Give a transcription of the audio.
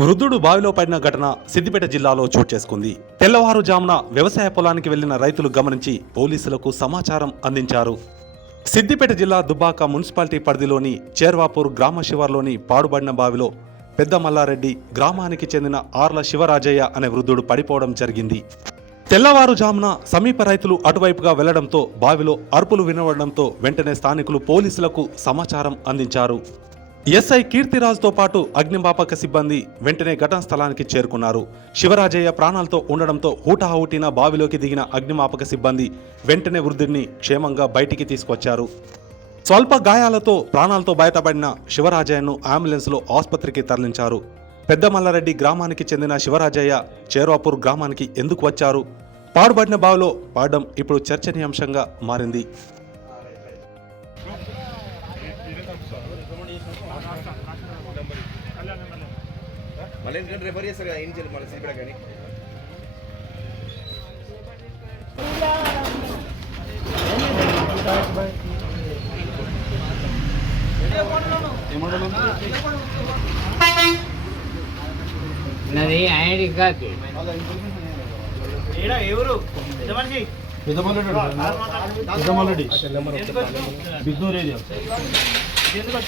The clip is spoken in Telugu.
వృద్ధుడు బావిలో పడిన ఘటన సిద్దిపేట జిల్లాలో చోటు చేసుకుంది. తెల్లవారుజామున వ్యవసాయ పొలానికి వెళ్ళిన రైతులు గమనించి పోలీసులకు సమాచారం అందించారు. సిద్దిపేట జిల్లా దుబ్బాక మున్సిపాలిటీ పరిధిలోని చేర్వాపూర్ గ్రామ శివార్లోని పాడుబడిన బావిలో పెద్ద మల్లారెడ్డి గ్రామానికి చెందిన ఆర్ల శివరాజయ్య అనే వృద్ధుడు పడిపోవడం జరిగింది. తెల్లవారుజామున సమీప రైతులు అటువైపుగా వెళ్ళడంతో బావిలో అరుపులు వినవడంతో వెంటనే స్థానికులు పోలీసులకు సమాచారం అందించారు. ఎస్ఐ కీర్తిరాజ్తో పాటు అగ్నిమాపక సిబ్బంది వెంటనే ఘటన స్థలానికి చేరుకున్నారు. శివరాజయ్య ప్రాణాలతో ఉండడంతో హూటాహూటిన బావిలోకి దిగిన అగ్నిమాపక సిబ్బంది వెంటనే వృద్ధుడిని క్షేమంగా బయటికి తీసుకొచ్చారు. స్వల్ప గాయాలతో ప్రాణాలతో బయటపడిన శివరాజయ్యను అంబులెన్స్లో ఆసుపత్రికి తరలించారు. పెద్దమల్లారెడ్డి గ్రామానికి చెందిన శివరాజయ్య చేర్వాపూర్ గ్రామానికి ఎందుకు వచ్చారు? పాడుబడిన బావిలో పాడడం ఇప్పుడు చర్చనీయాంశంగా మారింది. మళ్ళీ ఎందుకంటే రెఫర్ చేస్తారు కదా? ఏం చేయాలి మళ్ళీ సిపిడ కానీ. నది ఐడి కాదు. పెద్దమల్లడి బిజ్నూర్ ఏరియా. 你先这边